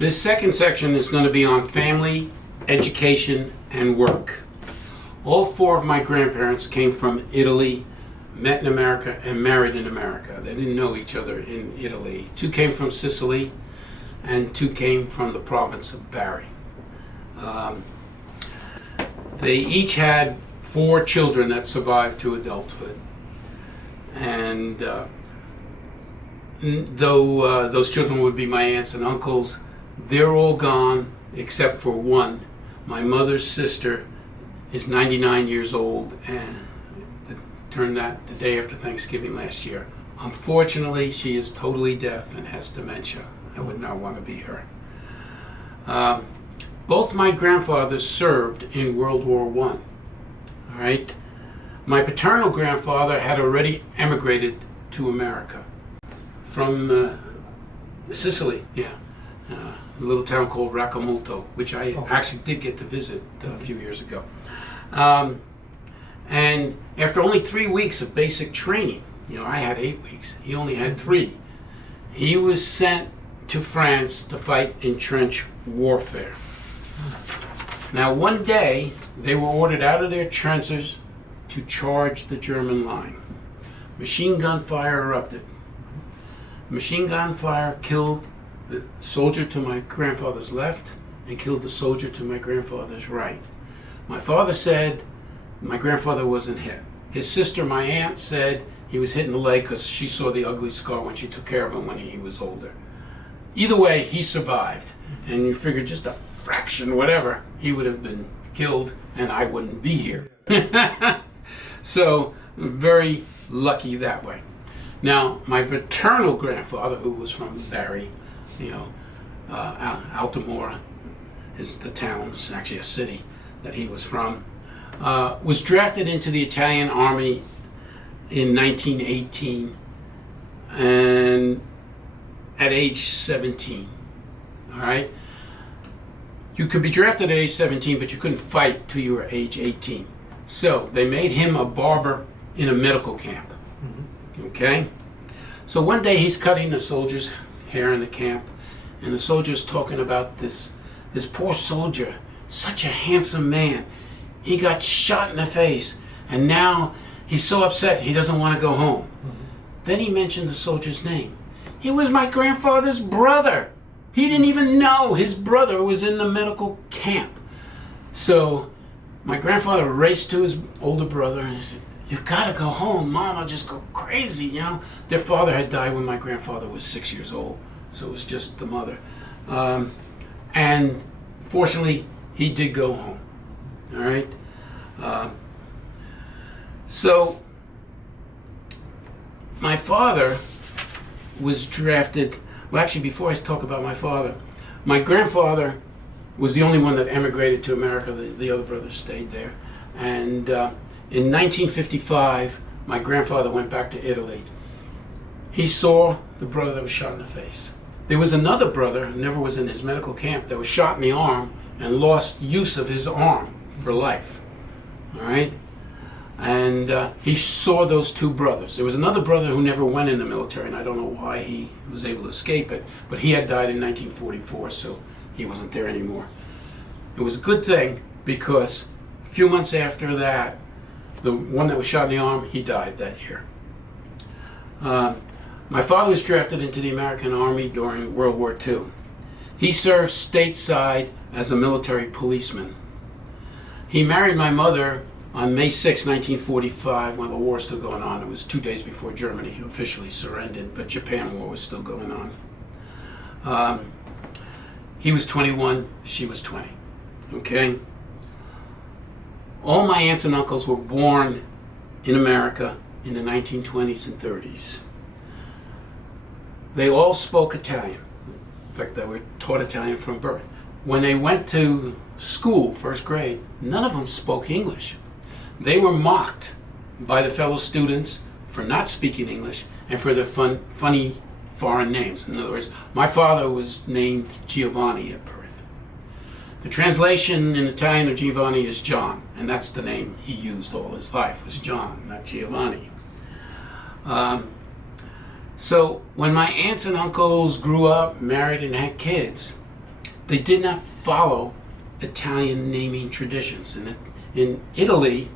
This second section is going to be on family, education, and work. All four of my grandparents came from Italy, met in America, and married in America. They didn't know each other in Italy. Two came from Sicily, and two came from the province of Bari. They each had 4 children that survived to adulthood. And though those children would be my aunts and uncles, they're all gone except for one. My mother's sister is 99 years old and turned that the day after Thanksgiving last year. Unfortunately, she is totally deaf and has dementia. I would not want to be her. Both my grandfathers served in World War I. All right. My paternal grandfather had already emigrated to America from Sicily, a little town called Racamulto, which I actually did get to visit a few years ago. And after only 3 weeks of basic training, I had 8 weeks, he only had 3, he was sent to France to fight in trench warfare. Now one day, they were ordered out of their trenches to charge the German line. Machine gun fire erupted. Machine gun fire killed the soldier to my grandfather's left and killed the soldier to my grandfather's right. My father said my grandfather wasn't hit. His sister, my aunt, said he was hit in the leg because she saw the ugly scar when she took care of him when he was older. Either way, he survived. And you figure just a fraction, whatever, he would have been killed and I wouldn't be here. So, very lucky that way. Now, my paternal grandfather, who was from Bari, Altamora is the town, it's actually a city that he was from, was drafted into the Italian army in 1918 and at age 17. All right? You could be drafted at age 17, but you couldn't fight till you were age 18. So they made him a barber in a medical camp. Okay? So one day he's cutting the soldier's hair in the camp, and the soldier's talking about this poor soldier, such a handsome man. He got shot in the face, and now he's so upset he doesn't want to go home. Then he mentioned the soldier's name. He was my grandfather's brother. He didn't even know his brother was in the medical camp. So my grandfather raced to his older brother and he said, "You've got to go home. Mom will just go crazy, Their father had died when my grandfather was 6 years old, so it was just the mother. And fortunately, he did go home. All right? So my father was drafted. Well, actually, before I talk about my father, my grandfather was the only one that emigrated to America. The other brothers stayed there. And in 1955, my grandfather went back to Italy. He saw the brother that was shot in the face. There was another brother who never was in his medical camp that was shot in the arm and lost use of his arm for life. All right? And he saw those 2 brothers. There was another brother who never went in the military, and I don't know why he was able to escape it, but he had died in 1944, so he wasn't there anymore. It was a good thing because a few months after that, the one that was shot in the arm, he died that year. My father was drafted into the American Army during World War II. He served stateside as a military policeman. He married my mother on May 6, 1945, when the war was still going on. It was 2 days before Germany officially surrendered, but Japan War was still going on. He was 21, she was 20. Okay? All my aunts and uncles were born in America in the 1920s and 30s. They all spoke Italian. In fact, they were taught Italian from birth. When they went to school, first grade, none of them spoke English. They were mocked by the fellow students for not speaking English and for their funny foreign names. In other words, my father was named Giovanni at birth. The translation in Italian of Giovanni is John, and that's the name he used all his life, was John, not Giovanni. So when my aunts and uncles grew up, married, and had kids, they did not follow Italian naming traditions. And in Italy,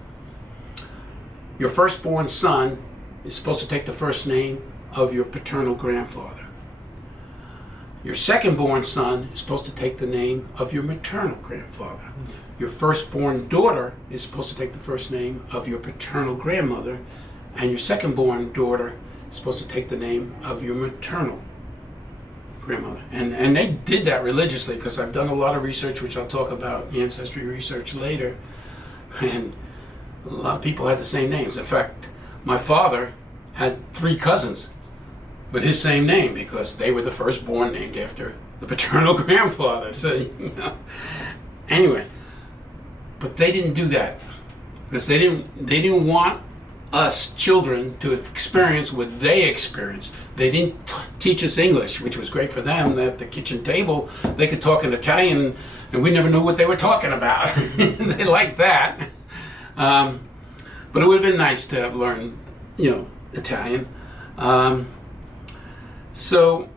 your firstborn son is supposed to take the first name of your paternal grandfather. Your secondborn son is supposed to take the name of your maternal grandfather. Your firstborn daughter is supposed to take the first name of your paternal grandmother, and your secondborn daughter is supposed to take the name of your maternal grandmother. And they did that religiously, because I've done a lot of research, which I'll talk about, ancestry research later, and a lot of people had the same names. In fact, my father had 3 cousins with his same name, because they were the firstborn named after the paternal grandfather. So, you know, anyway, but they didn't do that, because they didn't want us children to experience what they experienced. They didn't teach us English, which was great for them. At the kitchen table, they could talk in Italian, and we never knew what they were talking about. They liked that. But it would have been nice to have learned, you know, Italian. So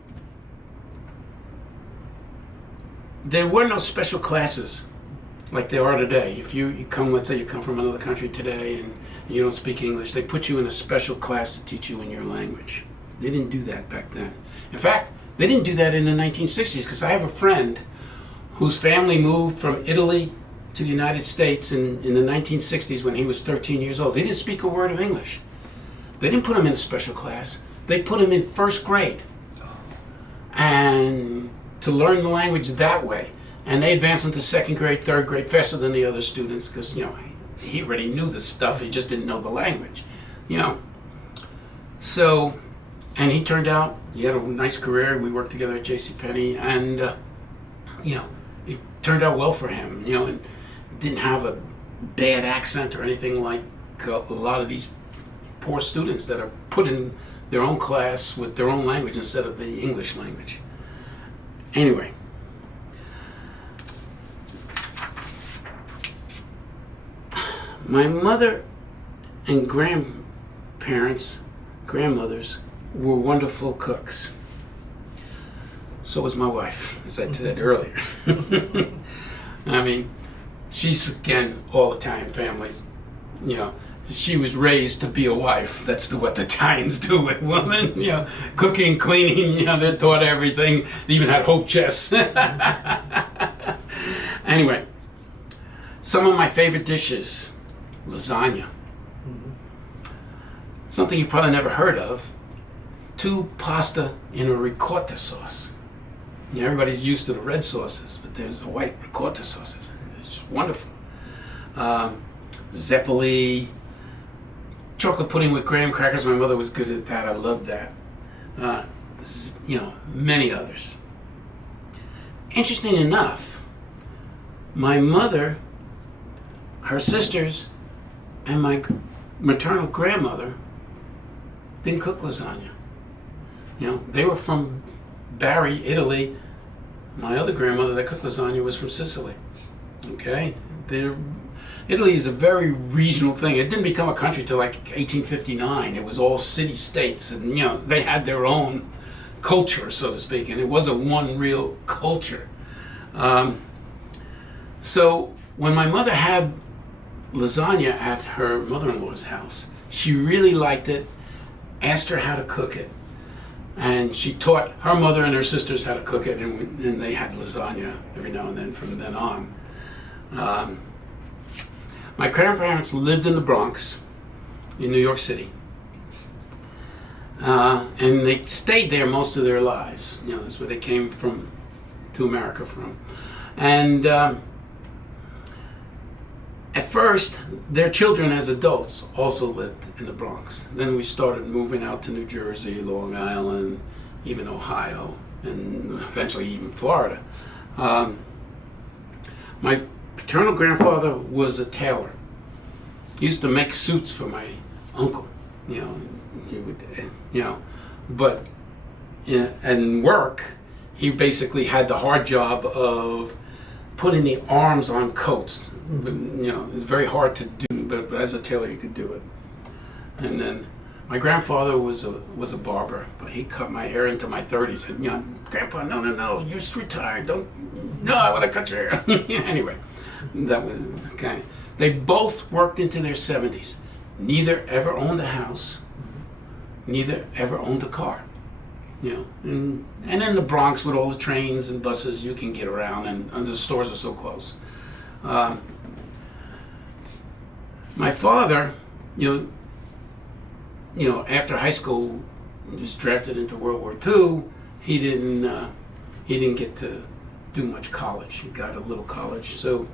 there were no special classes like there are today. If you come, let's say you come from another country today and you don't speak English, they put you in a special class to teach you in your language. They didn't do that back then. In fact, they didn't do that in the 1960s, because I have a friend whose family moved from Italy to the United States in the 1960s when he was 13 years old. They didn't speak a word of English. They didn't put him in a special class. They put him in first grade, and to learn the language that way. And they advanced into second grade, third grade faster than the other students, because, you know, he already knew the stuff, he just didn't know the language, you know. So, and he turned out, he had a nice career. We worked together at JCPenney, and, you know, it turned out well for him, you know, and didn't have a bad accent or anything like a lot of these poor students that are put in their own class with their own language instead of the English language. Anyway, my mother and grandmothers were wonderful cooks. So was my wife, as I said earlier. I mean, she's, again, all Italian family. You know, she was raised to be a wife. That's what the Italians do with women. You know, cooking, cleaning, you know, they're taught everything. They even had hope chests. Anyway, some of my favorite dishes: lasagna. Something you probably never heard of. 2 pasta in a ricotta sauce. You know, everybody's used to the red sauces, but there's the white ricotta sauces. It's wonderful. Zeppoli, chocolate pudding with graham crackers. My mother was good at that. I loved that. You know, many others. Interesting enough, my mother, her sisters, and my maternal grandmother didn't cook lasagna. You know, they were from Bari, Italy. My other grandmother that cooked lasagna was from Sicily. Okay? Italy is a very regional thing. It didn't become a country till like 1859. It was all city-states, and, you know, they had their own culture, so to speak, and it wasn't one real culture. So when my mother had lasagna at her mother-in-law's house, she really liked it, asked her how to cook it, and she taught her mother and her sisters how to cook it, and they had lasagna every now and then from then on. My grandparents lived in the Bronx in New York City, and they stayed there most of their lives. You know, that's where they came from to America from. And at first, their children as adults also lived in the Bronx. Then we started moving out to New Jersey, Long Island, even Ohio, and eventually even Florida. My paternal grandfather was a tailor. He used to make suits for my uncle. You know, he would, you know, but in work, he basically had the hard job of putting the arms on coats. But, you know, it's very hard to do, but as a tailor you could do it. And then My grandfather was a barber, but he cut my hair into my 30s. And Grandpa, no, you're just retired. No, I want to cut your hair. Anyway, that was kind of. They both worked into their 70s. Neither ever owned a house. Neither ever owned a car. And in the Bronx with all the trains and buses, you can get around, and the stores are so close. My father, after high school, was drafted into World War II. He didn't get to do much college. He got a little college, so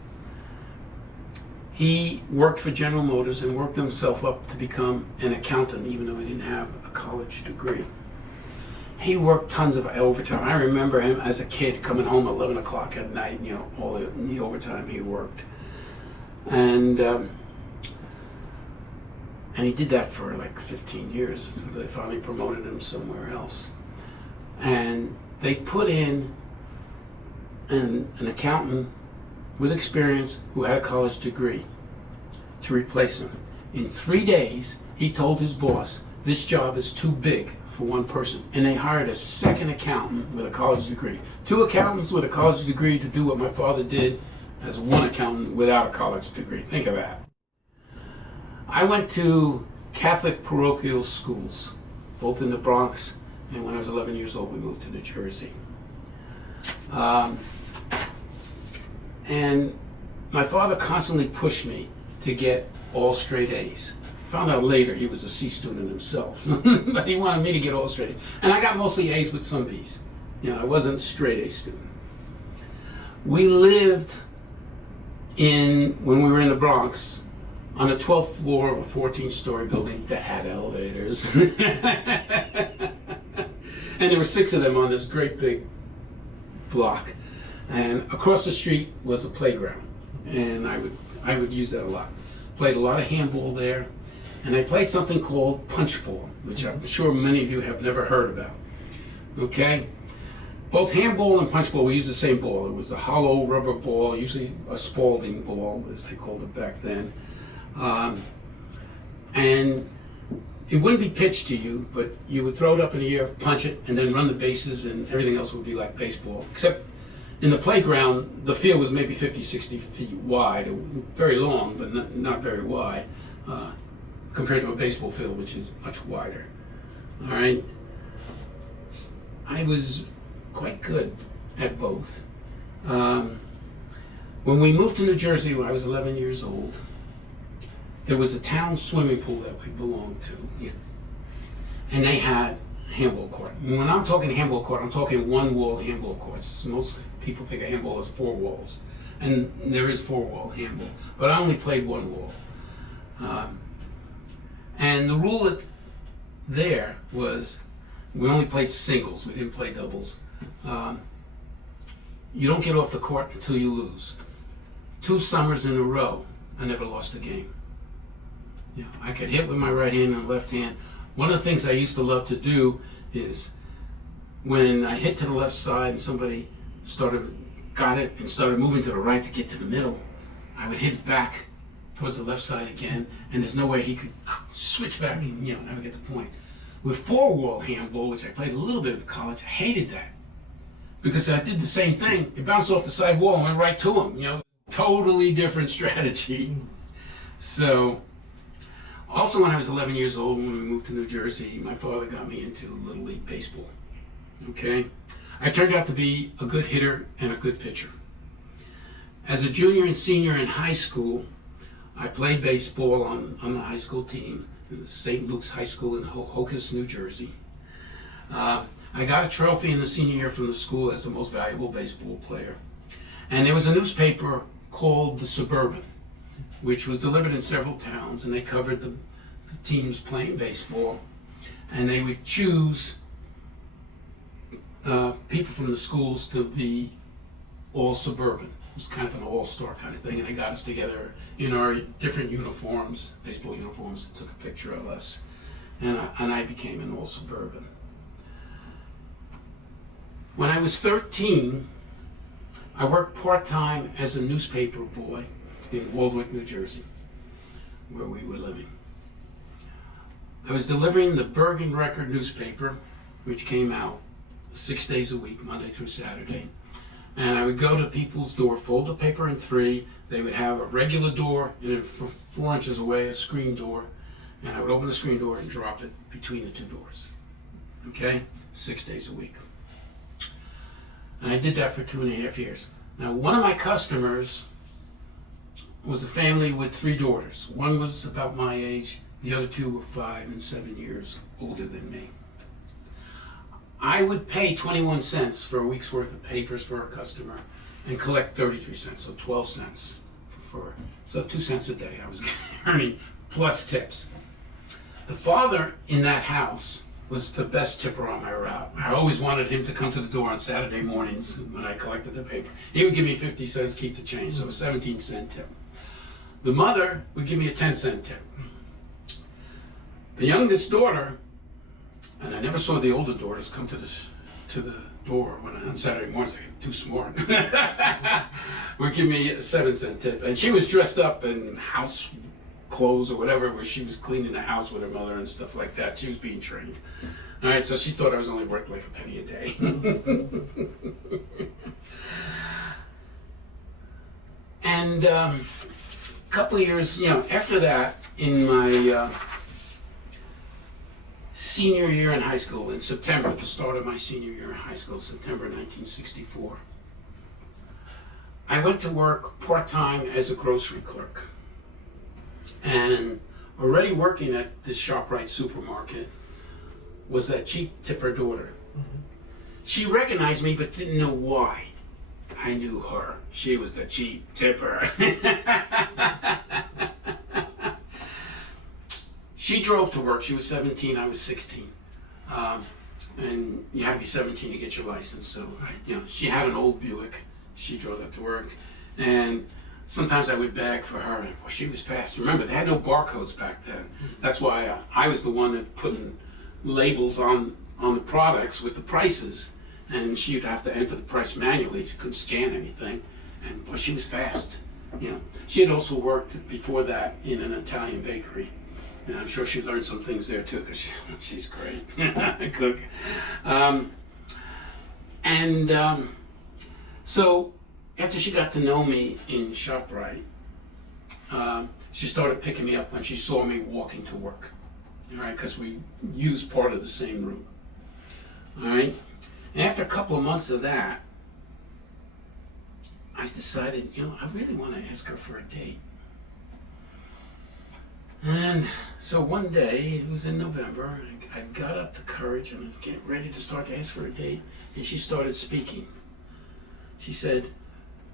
he worked for General Motors and worked himself up to become an accountant, even though he didn't have a college degree. He worked tons of overtime. I remember him as a kid coming home at 11 o'clock at night, all the overtime he worked. And he did that for like 15 years. They finally promoted him somewhere else. And they put in an accountant with experience who had a college degree to replace him. In 3 days, he told his boss, this job is too big for one person. And they hired a second accountant with a college degree. 2 accountants with a college degree to do what my father did as one accountant without a college degree. Think of that. I went to Catholic parochial schools, both in the Bronx, and when I was 11 years old, we moved to New Jersey. And my father constantly pushed me to get all straight A's. Found out later he was a C student himself, but he wanted me to get all straight A's. And I got mostly A's with some B's. I wasn't a straight A student. We lived when we were in the Bronx, on the 12th floor of a 14-story building that had elevators. And there were 6 of them on this great big block. And across the street was a playground. And I would use that a lot. Played a lot of handball there. And I played something called punch ball, which I'm sure many of you have never heard about. Okay? Both handball and punch ball, we used the same ball. It was a hollow rubber ball, usually a Spalding ball, as they called it back then. And it wouldn't be pitched to you, but you would throw it up in the air, punch it, and then run the bases, and everything else would be like baseball. Except in the playground, the field was maybe 50, 60 feet wide, very long, but not very wide, compared to a baseball field, which is much wider. All right? I was quite good at both. When we moved to New Jersey when I was 11 years old, there was a town swimming pool that we belonged to, and they had handball court. And when I'm talking handball court, I'm talking one-wall handball courts. Most people think of handball as 4 walls, and there is 4-wall handball, but I only played 1 wall. And the rule there was we only played singles. We didn't play doubles. You don't get off the court until you lose. 2 summers in a row, I never lost a game. I could hit with my right hand and left hand. One of the things I used to love to do is when I hit to the left side and somebody got it and started moving to the right to get to the middle, I would hit it back towards the left side again, and there's no way he could switch back and never get the point. With 4-wall handball, which I played a little bit in college, I hated that because I did the same thing. It bounced off the side wall and went right to him. Totally different strategy. So. Also, when I was 11 years old, when we moved to New Jersey, my father got me into Little League Baseball. Okay? I turned out to be a good hitter and a good pitcher. As a junior and senior in high school, I played baseball on the high school team. It was St. Luke's High School in Hocus, New Jersey. I got a trophy in the senior year from the school as the most valuable baseball player. And there was a newspaper called The Suburban, which was delivered in several towns, and they covered the teams playing baseball, and they would choose people from the schools to be all suburban. It was kind of an all-star kind of thing, and they got us together in our different uniforms, baseball uniforms, and took a picture of us, and I became an all suburban. When I was 13, I worked part-time as a newspaper boy in Waldwick, New Jersey, where we were living. I was delivering the Bergen Record newspaper, which came out 6 days a week, Monday through Saturday. And I would go to people's door, fold the paper in three. They would have a regular door, and then 4 inches away, a screen door. And I would open the screen door and drop it between the two doors. Okay? 6 days a week. And I did that for 2.5 years. Now, one of my customers was a family with 3 daughters. One was about my age. The other 2 were 5 and 7 years older than me. I would pay 21 cents for a week's worth of papers for a customer and collect 33 cents, so 12 cents. So 2 cents a day I was earning, plus tips. The father in that house was the best tipper on my route. I always wanted him to come to the door on Saturday mornings when I collected the paper. He would give me 50 cents, keep the change, so a 17-cent tip. The mother would give me a 10-cent tip. The youngest daughter, and I never saw the older daughters come to the door on Saturday mornings, I was too smart, would give me a 7-cent tip. And she was dressed up in house clothes or whatever, where she was cleaning the house with her mother and stuff like that. She was being trained. All right, so she thought I was only worth like a penny a day. And a couple of years, after that, in my senior year in high school, in September, the start of my senior year in high school, September 1964, I went to work part-time as a grocery clerk. And already working at this ShopRite supermarket was that cheap tipper daughter. Mm-hmm. She recognized me but didn't know why. I knew her. She was the cheap tipper. She drove to work. She was 17, I was 16. And you had to be 17 to get your license. So, she had an old Buick. She drove that to work. And sometimes I would beg for her. Well, she was fast. Remember, they had no barcodes back then. That's why I was the one that putting labels on the products with the prices. And she would have to enter the price manually. She couldn't scan anything. And boy, she was fast. She had also worked before that in an Italian bakery. And I'm sure she learned some things there too, because she's great cook. So after she got to know me in ShopRite, she started picking me up when she saw me walking to work. All right, because we used part of the same route. All right. And after a couple of months of that, I decided, I really want to ask her for a date. And so one day, it was in November, I got up the courage and I was getting ready to start to ask for a date, and she started speaking. She said,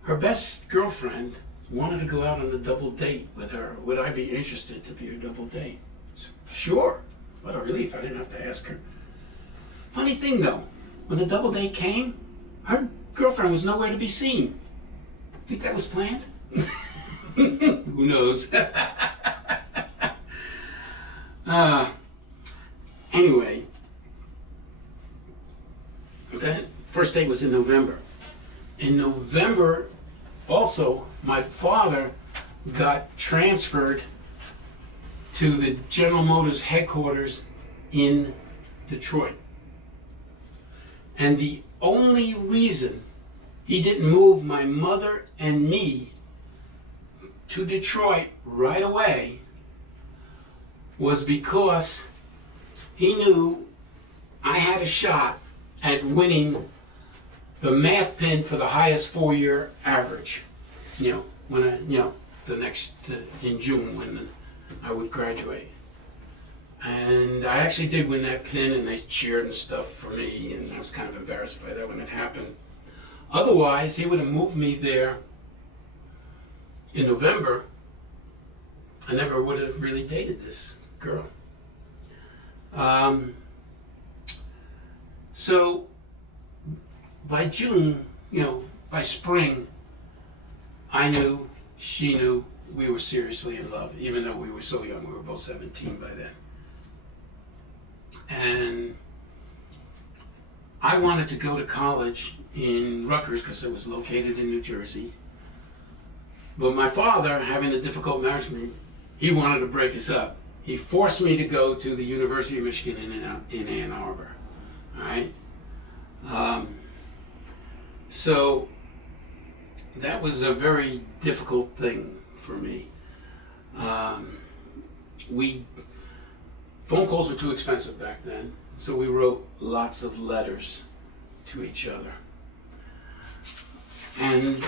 her best girlfriend wanted to go out on a double date with her. Would I be interested to be her double date? So, sure. What a relief, I didn't have to ask her. Funny thing though, when the double date came, her girlfriend was nowhere to be seen. Think that was planned? Who knows? Anyway, that first date was in November. In November, also, my father got transferred to the General Motors headquarters in Detroit. And the only reason he didn't move my mother and me to Detroit right away was because he knew I had a shot at winning the math pin for the highest 4-year average. When in June when I would graduate. And I actually did win that pin, and they cheered and stuff for me, and I was kind of embarrassed by that when it happened. Otherwise, he would have moved me there in November. I never would have really dated this girl. So by June, by spring, I knew, she knew, we were seriously in love, even though we were so young. We were both 17 by then. And I wanted to go to college in Rutgers because it was located in New Jersey. But my father, having a difficult marriage with me, he wanted to break us up. he forced me to go to the University of Michigan in Ann Arbor. All right. So that was a very difficult thing for me. Phone calls were too expensive back then, so we wrote lots of letters to each other. And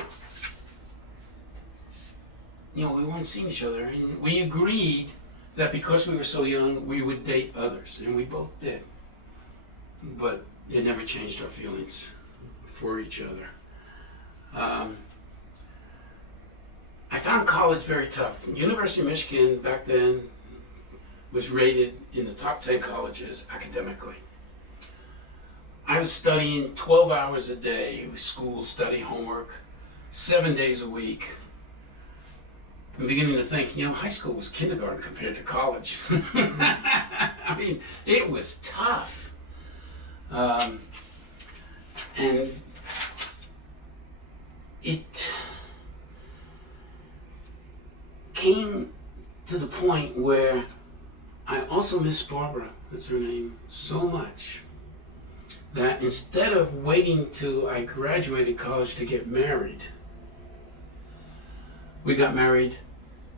we weren't seeing each other, and we agreed that because we were so young, we would date others, and we both did. But it never changed our feelings for each other. I found college very tough. University of Michigan back then was rated in the top 10 colleges academically. I was studying 12 hours a day, school, study, homework, 7 days a week. I'm beginning to think, high school was kindergarten compared to college. I mean, it was tough. And it came to the point where I also miss Barbara, that's her name, so much that instead of waiting till I graduated college to get married, we got married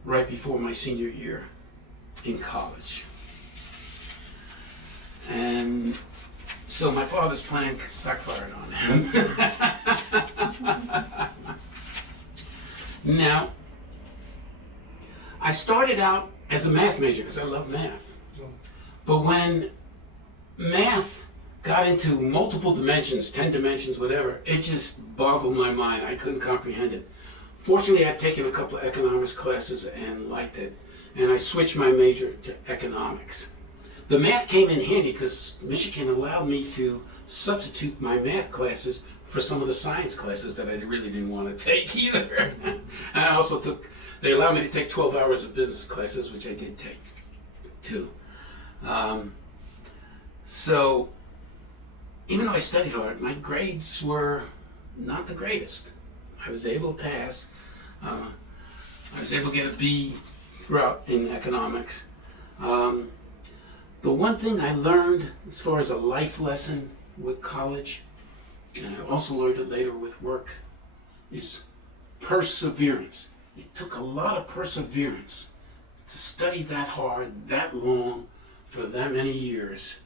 right before my senior year in college. And so my father's plan backfired on him. Now, I started out as a math major because I love math. But when math got into multiple dimensions, 10 dimensions, whatever, it just boggled my mind. I couldn't comprehend it. Fortunately, I'd taken a couple of economics classes and liked it, and I switched my major to economics. The math came in handy because Michigan allowed me to substitute my math classes for some of the science classes that I really didn't want to take either. And I also they allowed me to take 12 hours of business classes, which I did take too. So even though I studied hard, my grades were not the greatest. I was able to pass. I was able to get a B throughout in economics. The one thing I learned as far as a life lesson with college, and I also learned it later with work, is perseverance. It took a lot of perseverance to study that hard, that long, for that many years.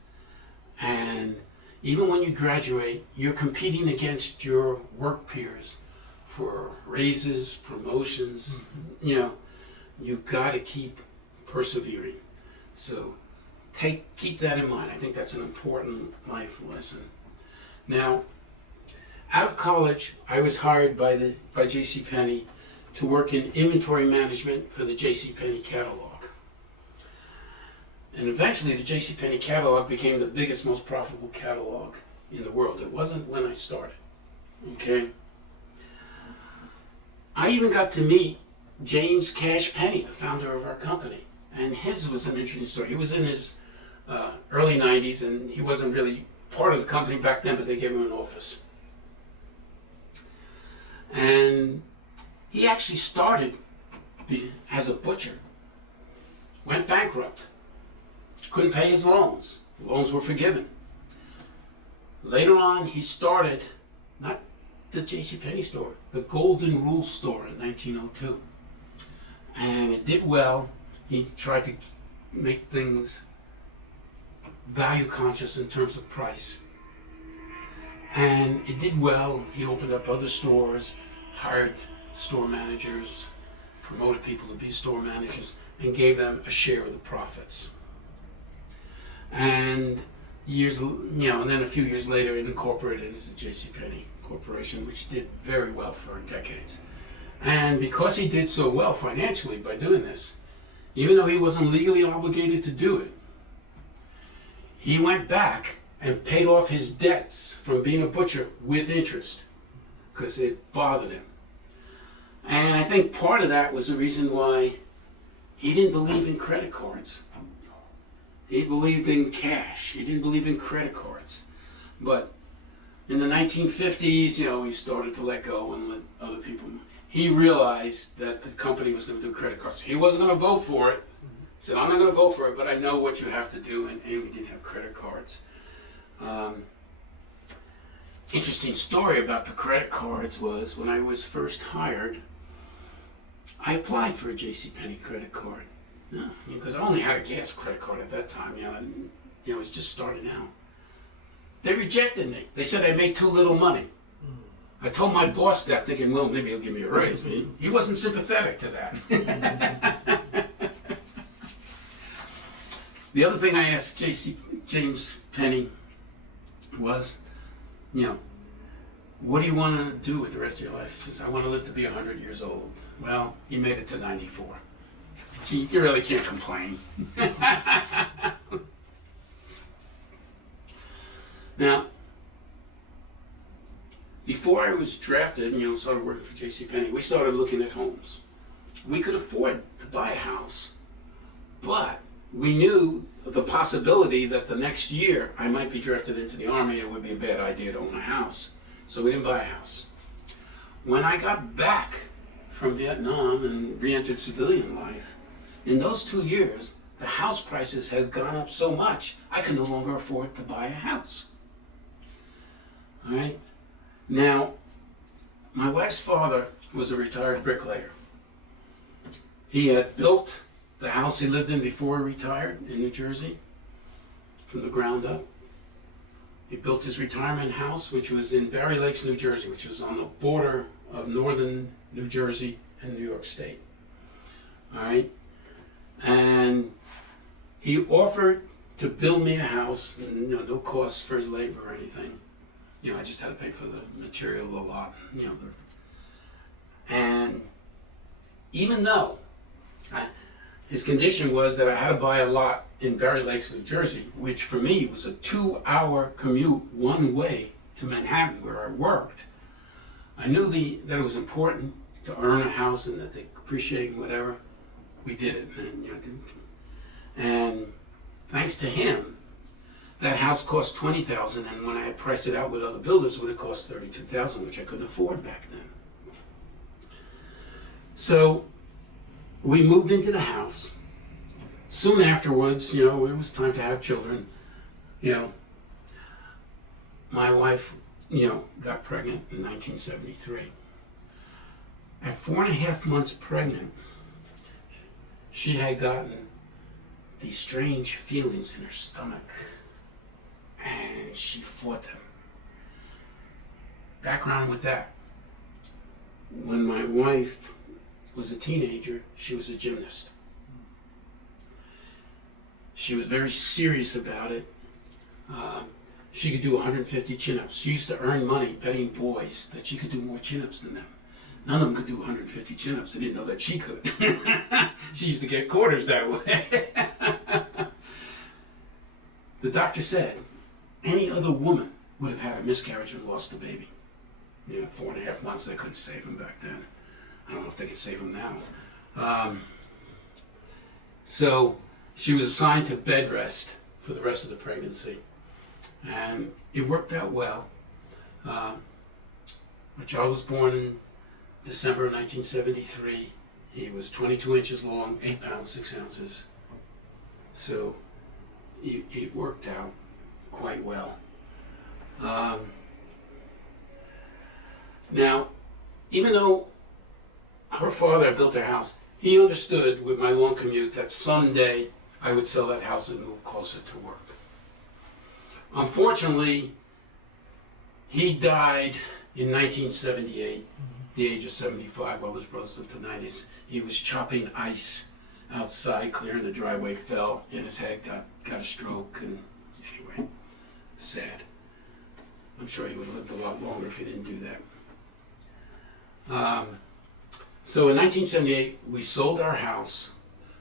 And even when you graduate, you're competing against your work peers for raises, promotions. You've got to keep persevering. So keep that in mind. I think that's an important life lesson. Now, out of college, I was hired by JCPenney to work in inventory management for the JCPenney catalog. And eventually the JCPenney catalog became the biggest, most profitable catalog in the world. It wasn't when I started, okay? I even got to meet James Cash Penney, the founder of our company. And his was an interesting story. He was in his early 90s, and he wasn't really part of the company back then, but they gave him an office. And he actually started as a butcher, went bankrupt, couldn't pay his loans. The loans were forgiven. Later on, he started, not the JCPenney store, the Golden Rule store in 1902. And it did well. He tried to make things value conscious in terms of price. And it did well. He opened up other stores, hired store managers, promoted people to be store managers, and gave them a share of the profits. And and then a few years later, it incorporated into the JCPenney Corporation, which did very well for decades. And because he did so well financially by doing this, even though he wasn't legally obligated to do it, he went back and paid off his debts from being a butcher with interest because it bothered him. And I think part of that was the reason why he didn't believe in credit cards. He believed in cash. He didn't believe in credit cards. But in the 1950s, he started to let go and let other people. He realized that the company was going to do credit cards. He wasn't going to vote for it, said, I'm not going to vote for it, but I know what you have to do, and we didn't have credit cards. Interesting story about the credit cards was when I was first hired, I applied for a JCPenney credit card. Because I only had a gas credit card at that time, and it was just starting out. They rejected me. They said I made too little money. I told my boss that, thinking, well, maybe he'll give me a raise. But he wasn't sympathetic to that. The other thing I asked James Penny was, what do you want to do with the rest of your life? He says, I want to live to be 100 years old. Well, he made it to 94. You really can't complain. Now, before I was drafted and started working for JCPenney, we started looking at homes. We could afford to buy a house, but we knew the possibility that the next year I might be drafted into the Army. It would be a bad idea to own a house, so we didn't buy a house. When I got back from Vietnam and re-entered civilian life, in those 2 years, the house prices had gone up so much, I could no longer afford to buy a house. All right? Now, my wife's father was a retired bricklayer. He had built the house he lived in before he retired in New Jersey from the ground up. He built his retirement house, which was in Barry Lakes, New Jersey, which was on the border of northern New Jersey and New York State. All right? And he offered to build me a house, and, no cost for his labor or anything. I just had to pay for the material a lot, And even though his condition was that I had to buy a lot in Barry Lakes, New Jersey, which for me was a 2-hour commute one way to Manhattan where I worked, I knew that it was important to earn a house and that they appreciate whatever. We did it, and thanks to him, that house cost $20,000, and when I had priced it out with other builders, it would have cost $32,000, which I couldn't afford back then. So we moved into the house. Soon afterwards, it was time to have children. My wife, got pregnant in 1973. At 4.5 months pregnant, she had gotten these strange feelings in her stomach, and she fought them. Background with that. When my wife was a teenager, she was a gymnast. She was very serious about it. She could do 150 chin-ups. She used to earn money betting boys that she could do more chin-ups than them. None of them could do 150 chin-ups. They didn't know that she could. She used to get quarters that way. The doctor said any other woman would have had a miscarriage and lost the baby. 4.5 months, they couldn't save him back then. I don't know if they can save him now. So she was assigned to bed rest for the rest of the pregnancy. And it worked out well. My child was born in December of 1973. He was 22 inches long, 8 pounds, 6 ounces. So it worked out quite well. Now, even though her father built her house, he understood with my long commute that someday I would sell that house and move closer to work. Unfortunately, he died in 1978, the age of 75, while his brothers lived to 90s. He was chopping ice outside, clearing the driveway, fell, hit his head, got a stroke, and anyway, sad. I'm sure he would have lived a lot longer if he didn't do that. So in 1978, we sold our house,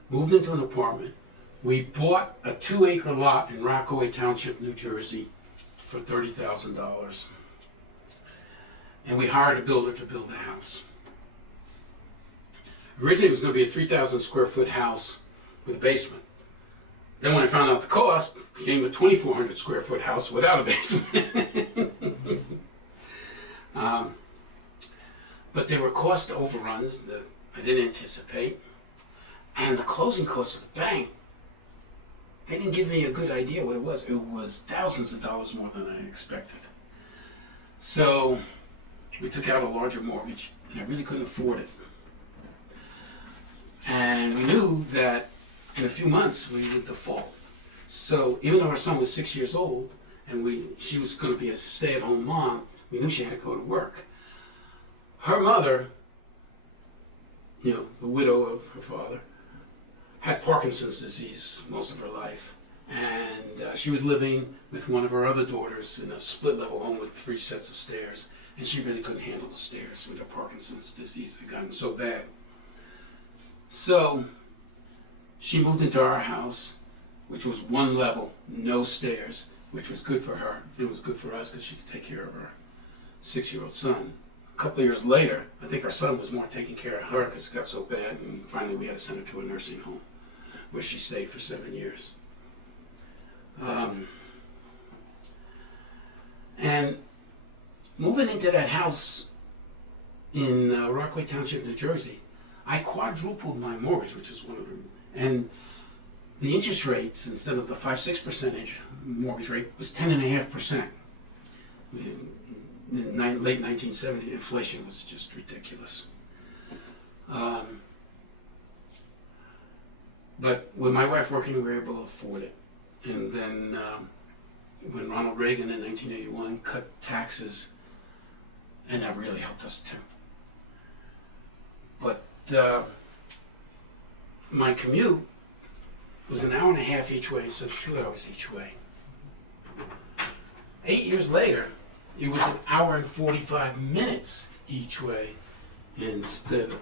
moved into an apartment. We bought a 2-acre lot in Rockaway Township, New Jersey for $30,000. And we hired a builder to build the house. Originally it was going to be a 3,000 square foot house with a basement. Then when I found out the cost, it became a 2,400 square foot house without a basement. But there were cost overruns that I didn't anticipate. And the closing costs of the bank, they didn't give me a good idea what it was. It was thousands of dollars more than I expected. So we took out a larger mortgage, and I really couldn't afford it. And we knew that in a few months we would default. So even though our son was 6 years old, and she was going to be a stay-at-home mom, we knew she had to go to work. Her mother, the widow of her father, had Parkinson's disease most of her life. And she was living with one of her other daughters in a split-level home with 3 sets of stairs. And she really couldn't handle the stairs with her Parkinson's disease. It had gotten so bad. So she moved into our house, which was 1 level, no stairs, which was good for her. It was good for us because she could take care of her 6-year-old son. A couple of years later, I think our son was more taking care of her because it got so bad, and finally we had to send her to a nursing home where she stayed for 7 years. And moving into that house in Rockaway Township, New Jersey, I quadrupled my mortgage, which is one of them. And the interest rates, instead of the 5-6% mortgage rate, was 10.5%. In late 1970, inflation was just ridiculous. But with my wife working, we were able to afford it. And then when Ronald Reagan in 1981 cut taxes, and that really helped us too. But my commute was an hour and a half each way instead of 2 hours each way. 8 years later, it was an hour and 45 minutes each way instead of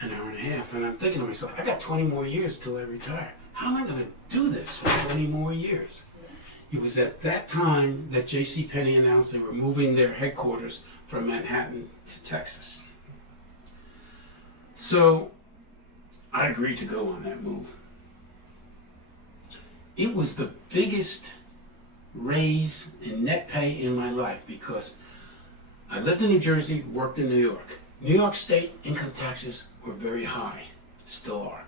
an hour and a half. And I'm thinking to myself, I got 20 more years till I retire. How am I going to do this for 20 more years? It was at that time that JCPenney announced they were moving their headquarters from Manhattan to Texas. So I agreed to go on that move. It was the biggest raise in net pay in my life because I lived in New Jersey, worked in New York. New York State income taxes were very high, still are.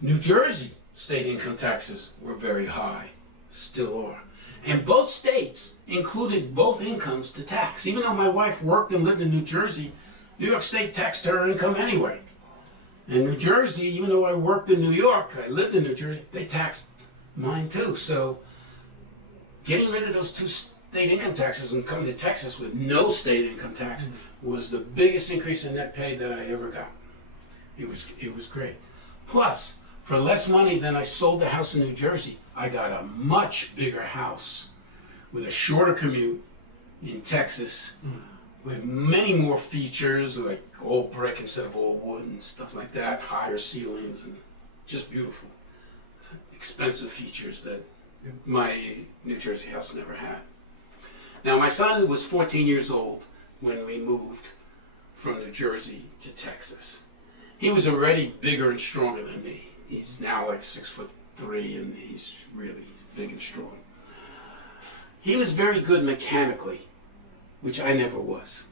New Jersey state income taxes were very high, still are. And both states included both incomes to tax. Even though my wife worked and lived in New Jersey, New York State taxed her income anyway. And New Jersey, even though I worked in New York, I lived in New Jersey, they taxed mine too. So getting rid of those 2 state income taxes and coming to Texas with no state income tax was the biggest increase in net pay that I ever got. It was great. Plus, for less money than I sold the house in New Jersey, I got a much bigger house with a shorter commute in Texas with many more features like all brick instead of all wood and stuff like that, higher ceilings and just beautiful, expensive features that my New Jersey house never had. Now my son was 14 years old when we moved from New Jersey to Texas. He was already bigger and stronger than me. He's now like 6'3" and he's really big and strong. He was very good mechanically, which I never was.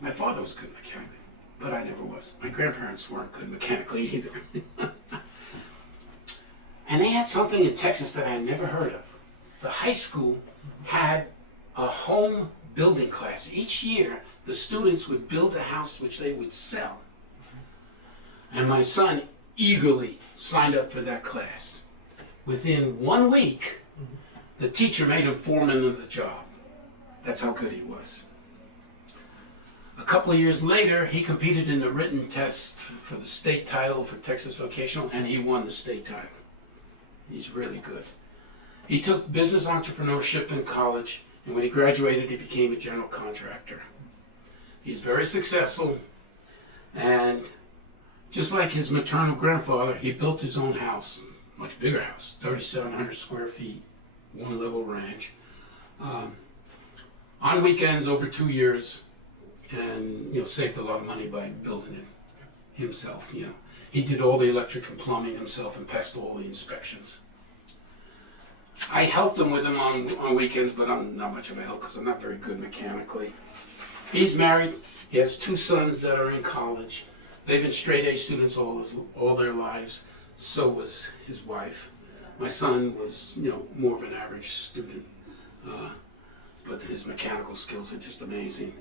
My father was good mechanically, but I never was. My grandparents weren't good mechanically either. And they had something in Texas that I had never heard of. The high school had a home building class. Each year, the students would build a house which they would sell. And my son eagerly signed up for that class. Within 1 week, the teacher made him foreman of the job. That's how good he was. A couple of years later, he competed in the written test for the state title for Texas Vocational, and he won the state title. He's really good. He took business entrepreneurship in college, and when he graduated, he became a general contractor. He's very successful, and just like his maternal grandfather, he built his own house, much bigger house, 3,700 square feet, 1-level ranch. On weekends over 2 years, and saved a lot of money by building it himself. He did all the electric and plumbing himself and passed all the inspections. I helped him with him on weekends, but I'm not much of a help because I'm not very good mechanically. He's married. He has 2 sons that are in college. They've been straight A students all their lives. So was his wife. My son was, more of an average student, but his mechanical skills are just amazing.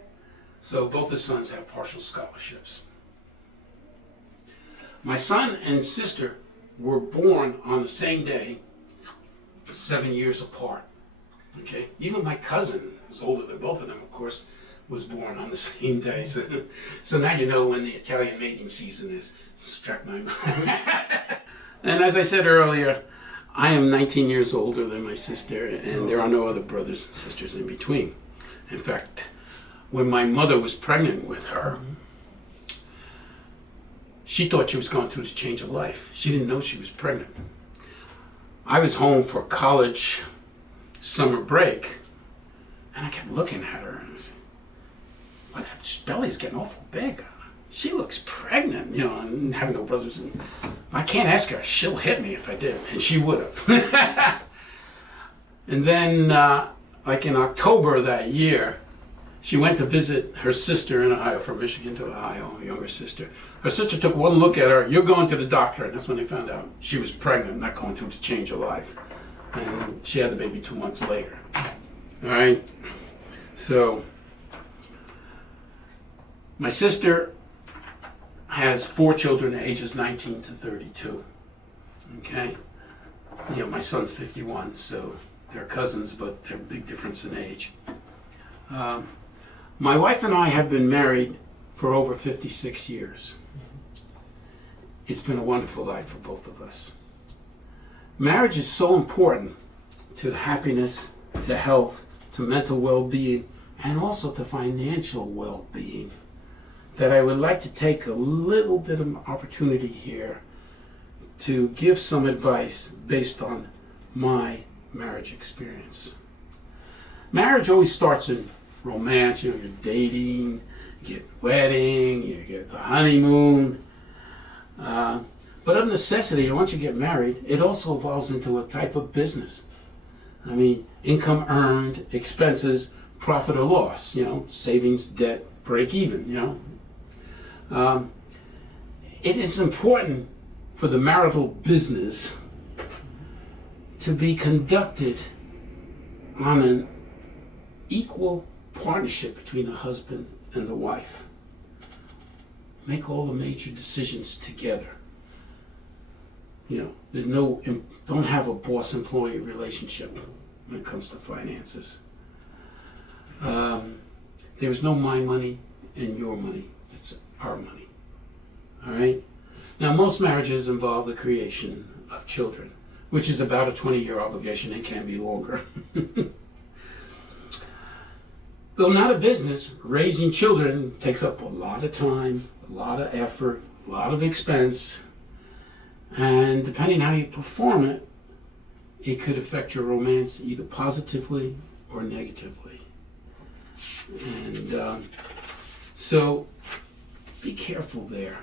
So both his sons have partial scholarships. My son and sister were born on the same day, 7 years apart. Okay, even my cousin, who's older than both of them, of course, was born on the same day. So now you know when the Italian mating season is. Struck my mind. And as I said earlier, I am 19 years older than my sister, and there are no other brothers and sisters in between. In fact, when my mother was pregnant with her, she thought she was going through the change of life. She didn't know she was pregnant. I was home for college summer break, and I kept looking at her, and I said, "Well, that belly's getting awful big. She looks pregnant," and having no brothers. And I can't ask her. She'll hit me if I did, and she would have. And then, like in October of that year, she went to visit her sister in Ohio, from Michigan to Ohio, her younger sister. Her sister took one look at her. "You're going to the doctor," and that's when they found out she was pregnant, not going through the change of life. And she had the baby 2 months later. All right. So my sister has 4 children ages 19 to 32. Okay? My son's 51, so they're cousins, but they're a big difference in age. My wife and I have been married for over 56 years. It's been a wonderful life for both of us. Marriage is so important to happiness, to health, to mental well-being, and also to financial well-being, that I would like to take a little bit of opportunity here to give some advice based on my marriage experience. Marriage always starts in romance. You're dating, you get wedding, you get the honeymoon. But of necessity, once you get married, it also evolves into a type of business. I mean, income earned, expenses, profit or loss, savings, debt, break even, It is important for the marital business to be conducted on an equal partnership between the husband and the wife. Make all the major decisions together. Don't have a boss-employee relationship when it comes to finances. There's no my money and your money. It's our money. All right? Now, most marriages involve the creation of children, which is about a 20-year obligation and can be longer. Though not a business, raising children takes up a lot of time, a lot of effort, a lot of expense, and depending how you perform it, it could affect your romance either positively or negatively. And so be careful there.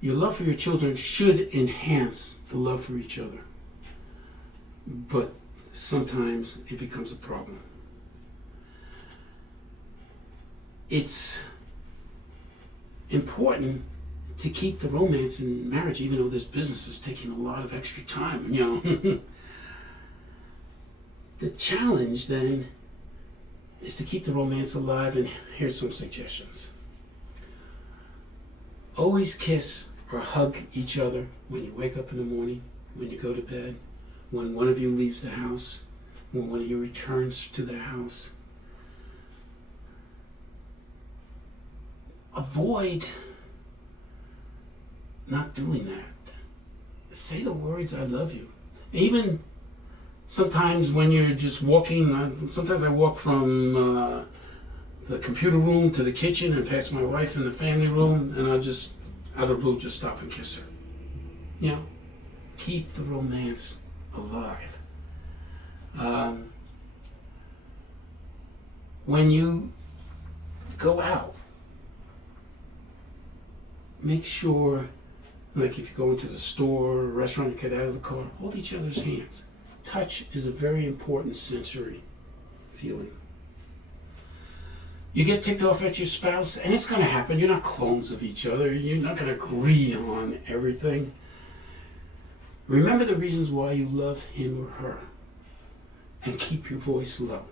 Your love for your children should enhance the love for each other, but sometimes it becomes a problem. It's important to keep the romance in marriage, even though this business is taking a lot of extra time, The challenge then is to keep the romance alive, and here's some suggestions. Always kiss or hug each other when you wake up in the morning, when you go to bed, when one of you leaves the house, when one of you returns to the house. Avoid not doing that. Say the words, "I love you." Even sometimes when you're just walking, sometimes I walk from the computer room to the kitchen and past my wife in the family room, and I'll just, out of the blue, just stop and kiss her. Keep the romance alive. When you go out, make sure, like if you go into the store or a restaurant and get out of the car, hold each other's hands. Touch is a very important sensory feeling. You get ticked off at your spouse, and it's going to happen. You're not clones of each other. You're not going to agree on everything. Remember the reasons why you love him or her, and keep your voice low.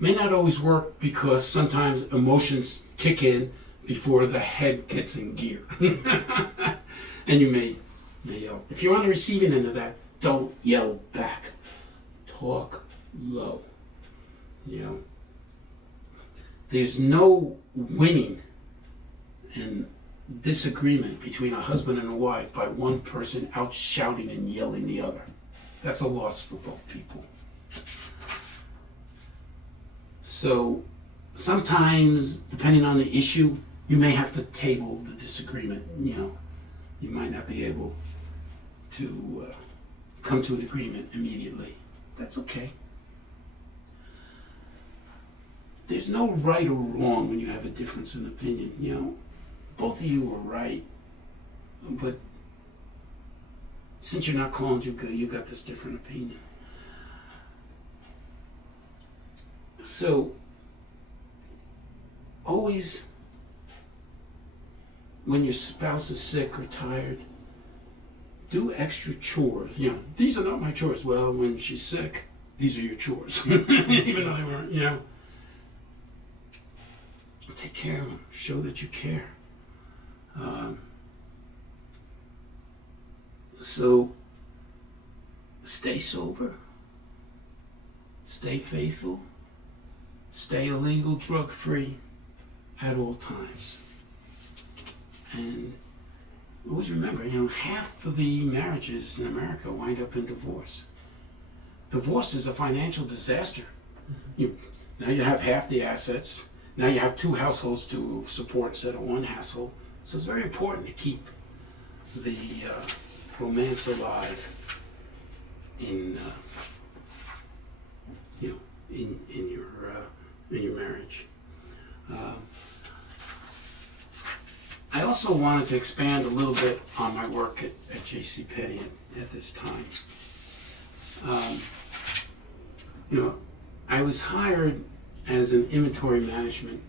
May not always work because sometimes emotions kick in before the head gets in gear. And you may yell. If you're on the receiving end of that, don't yell back. Talk low. There's no winning in disagreement between a husband and a wife by one person out shouting and yelling the other. That's a loss for both people. So sometimes, depending on the issue, you may have to table the disagreement. You might not be able to come to an agreement immediately. That's okay. There's no right or wrong when you have a difference in opinion. Both of you are right, but since you're not clones, you got this different opinion. So, always, when your spouse is sick or tired, do extra chores. These are not my chores. Well, when she's sick, these are your chores. Even though they weren't, Take care of them. Show that you care. So, stay sober. Stay faithful. Stay illegal, drug-free at all times. And always remember, half of the marriages in America wind up in divorce. Divorce is a financial disaster. Now you have half the assets. Now you have two households to support instead of one household. So it's very important to keep the romance alive in your marriage. I also wanted to expand a little bit on my work at JCPenney at this time. I was hired as an inventory management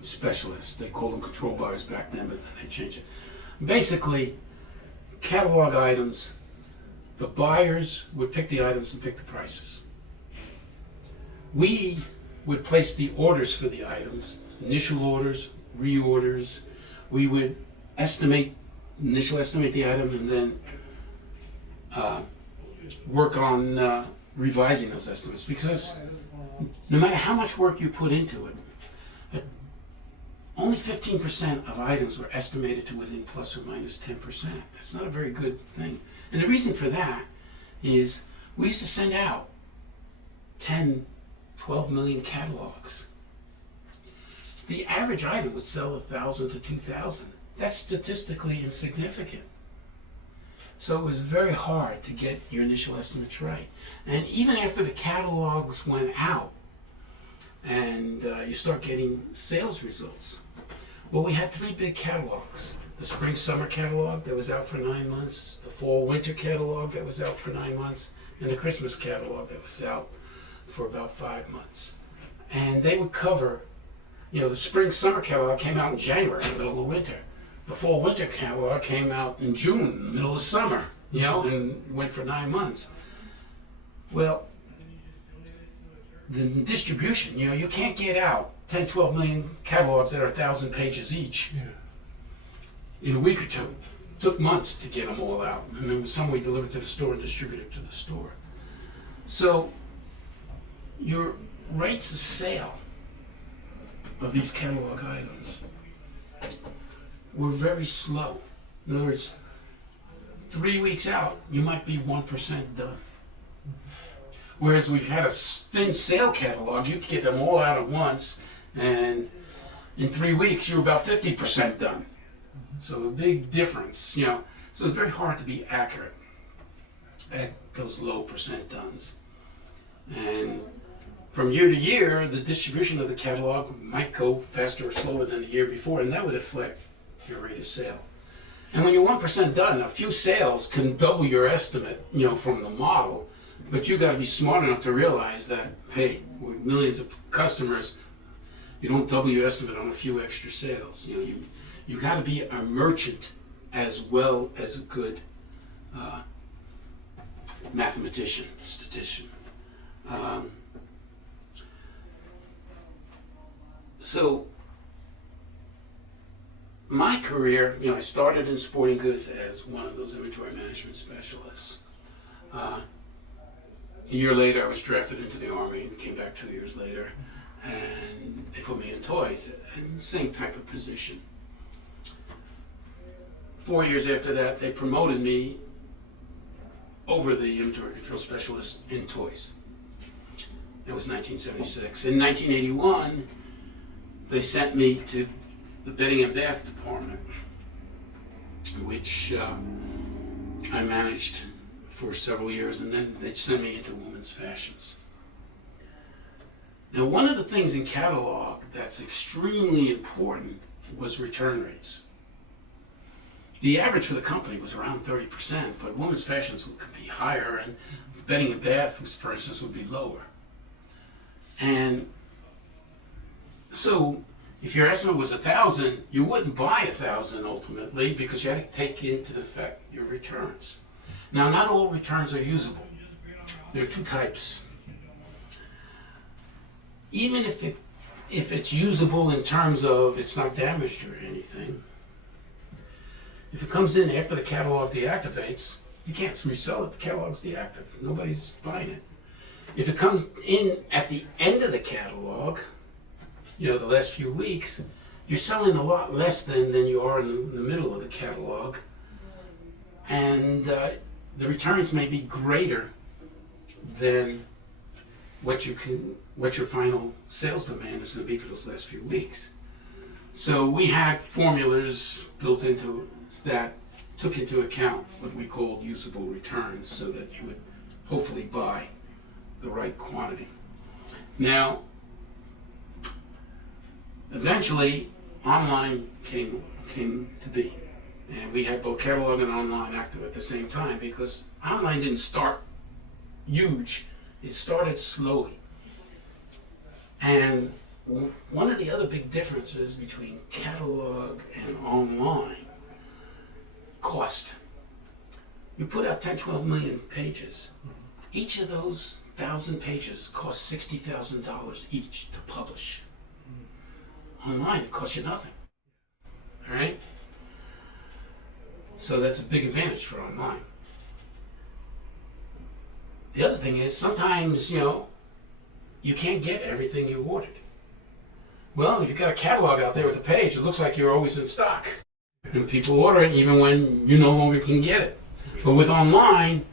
specialist. They called them control buyers back then, but then they changed it. Basically, catalog items, the buyers would pick the items and pick the prices. We would place the orders for the items, initial orders, reorders. We would initial estimate the item, and then work on revising those estimates, because no matter how much work you put into it, only 15% of items were estimated to within plus or minus 10%. That's not a very good thing. And the reason for that is we used to send out 10, 12 million catalogs. The average item would sell 1,000 to 2,000. That's statistically insignificant. So it was very hard to get your initial estimates right. And even after the catalogs went out and you start getting sales results, well, we had 3 big catalogs. The spring-summer catalog that was out for 9 months, the fall-winter catalog that was out for 9 months, and the Christmas catalog that was out for about 5 months. And they would cover, the spring-summer catalog came out in January, in the middle of winter. The fall-winter catalog came out in June, in the middle of summer, and went for 9 months. Well, the distribution, you can't get out 10, 12 million catalogs that are 1,000 pages each in a week or two. It took months to get them all out. And then some we delivered to the store and distributed to the store. So your rates of sale of these catalog items were very slow. In other words, 3 weeks out, you might be 1% done. Whereas we've had a thin sale catalog, you could get them all out at once, and in 3 weeks, you're about 50% done. So a big difference, So it's very hard to be accurate at those low percent dones. And from year to year, the distribution of the catalog might go faster or slower than the year before, and that would affect your rate of sale. And when you're 1% done, a few sales can double your estimate, from the model, but you got to be smart enough to realize that, hey, with millions of customers, You don't double your estimate on a few extra sales. You got to be a merchant as well as a good mathematician, statistician. So my career, I started in sporting goods as one of those inventory management specialists. A year later, I was drafted into the Army and came back 2 years later, and they put me in toys, and same type of position. 4 years after that, they promoted me over the inventory control specialist in toys. That was 1976. In 1981, they sent me to the bedding and bath department, which I managed for several years, and then they'd send me into women's fashions. Now, one of the things in catalog that's extremely important was return rates. The average for the company was around 30%, but women's fashions could be higher, and bedding and bath, for instance, would be lower. And so, if your estimate was 1,000, you wouldn't buy 1,000 ultimately, because you had to take into effect your returns. Now, not all returns are usable. There are two types. Even if it's usable in terms of it's not damaged or anything, if it comes in after the catalog deactivates, you can't resell it. The catalog's deactive. Nobody's buying it. If it comes in at the end of the catalog, the last few weeks, you're selling a lot less than you are in the middle of the catalog, and the returns may be greater than what your final sales demand is going to be for those last few weeks. So we had formulas built into that took into account what we called usable returns, so that you would hopefully buy the right quantity. Now, eventually, online came to be, and we had both catalog and online active at the same time, because online didn't start huge. It started slowly. And one of the other big differences between catalog and online, cost. You put out 10, 12 million pages. Each of those 1,000 pages costs $60,000 each to publish. Online, it costs you nothing. All right? So that's a big advantage for online. The other thing is, sometimes, you can't get everything you ordered. Well, if you've got a catalog out there with a page, it looks like you're always in stock. And people order it even when you no longer can get it. But with online,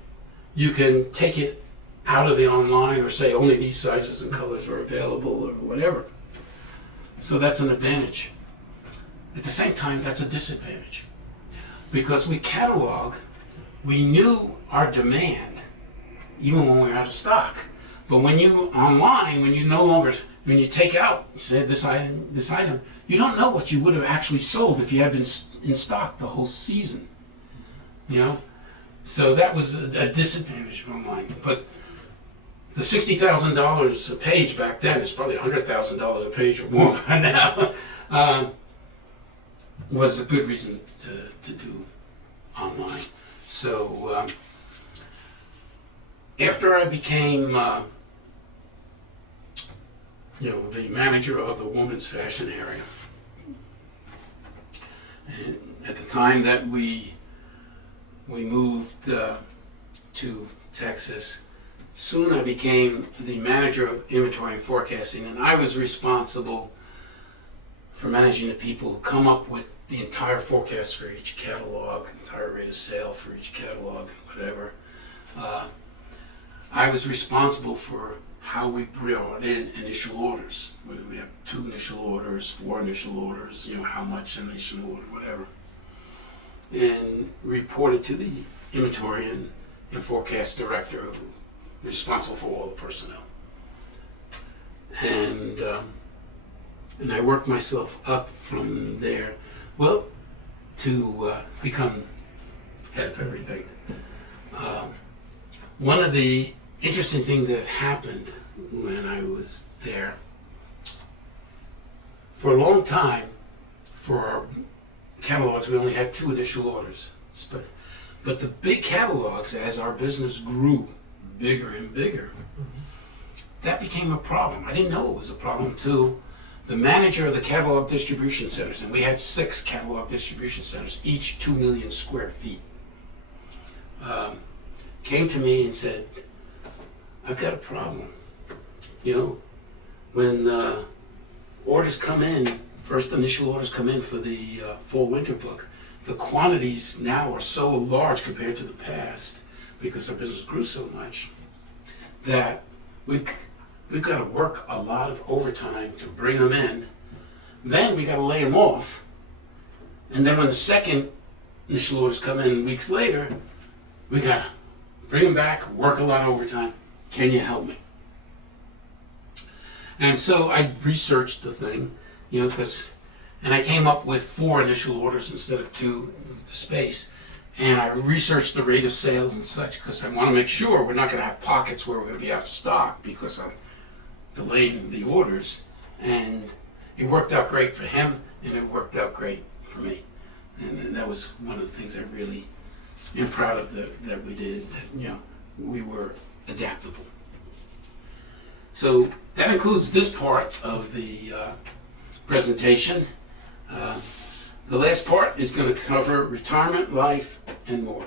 you can take it out of the online, or say only these sizes and colors are available, or whatever. So that's an advantage. At the same time, that's a disadvantage. Because we catalog, we knew our demand, even when we were out of stock. But when you online, when you take out, say this item, you don't know what you would have actually sold if you had been in stock the whole season. So that was a disadvantage of online. But the $60,000 a page back then is probably $100,000 a page or more by now. Was a good reason to do online. So after I became the manager of the women's fashion area, and at the time that we moved to Texas, soon I became the manager of inventory and forecasting, and I was responsible for managing the people who come up with the entire forecast for each catalog, entire rate of sale for each catalog, whatever. I was responsible for how we brought in initial orders, whether we have 2 initial orders, 4 initial orders, how much initial order, whatever, and reported to the inventory and forecast director, who was responsible for all the personnel. And I worked myself up from there, to become head of everything. One of the interesting things that happened when I was there For a long time, for our catalogs, we only had 2 initial orders. But the big catalogs, as our business grew bigger and bigger, that became a problem. I didn't know it was a problem until the manager of the catalog distribution centers, and we had 6 catalog distribution centers, each 2 million square feet, came to me and said, I've got a problem. You know, when orders come in, first initial orders come in for the fall winter book, the quantities now are so large compared to the past, because our business grew so much, that we've got to work a lot of overtime to bring them in. Then we got to lay them off. And then when the second initial orders come in weeks later, we got to bring them back, work a lot of overtime. Can you help me? And so I researched the thing, you know, and I came up with 4 initial orders instead of 2 with the space. And I researched the rate of sales and such, because I want to make sure we're not going to have pockets where we're going to be out of stock because I'm delaying the orders. And it worked out great for him, and it worked out great for me. And that was one of the things I really am proud of that we did, that, you know, we were adaptable. So that includes this part of the presentation. The last part is going to cover retirement, life, and more.